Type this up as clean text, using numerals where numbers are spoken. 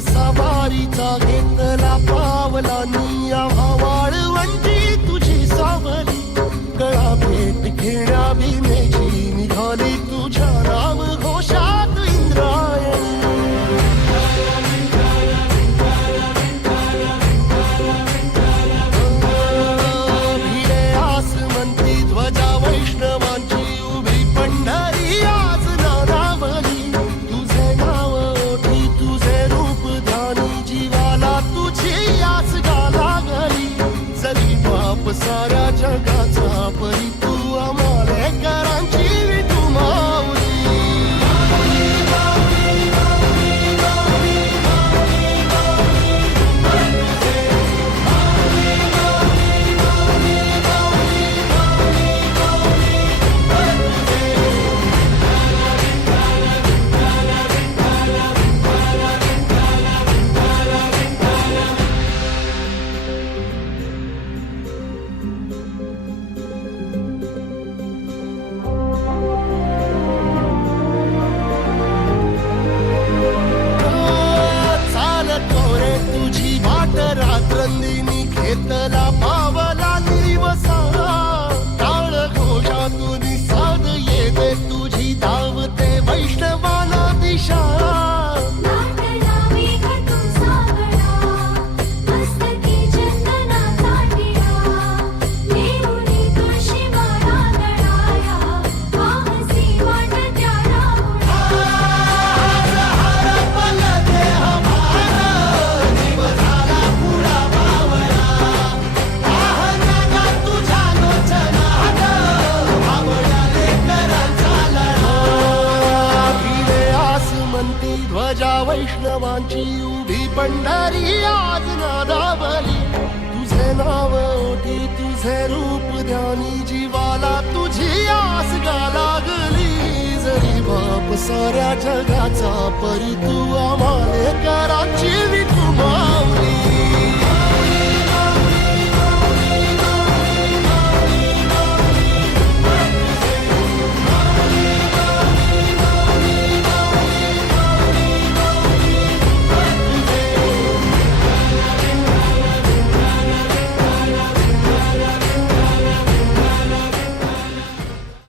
सवारीचा घेतला पावलानी आम्हा वाळवंटी तुझी सावली गळा भेट घेण्या भीमेची निघाली तुझ्या नाव घोषात इंद्रायणी भिडे आसमंती ध्वजा वैष्णवांची उभी पंढरी आज नादावली तुझे नाव ओठी तुझे रूप ध्यानी जीवाला तुझी आस गाला गली जरी बाप साऱ्या जगाचा परी तू आमालेकरांची विठू माऊली रात्रंदिनी घेतला पावला दिवसा टाळ घोषातून साध येते तुझी धावते वैष्णवाला दिशा ध्वजा वैष्णवांची उभी पंढरी आज नादावली तुझे नाव ओठी तुझे रूप ध्यानी जीवाला तुझी आस गा लागली जरी बाप साऱ्या जगाचा परी तू आम्हालेकरांची विठू माऊली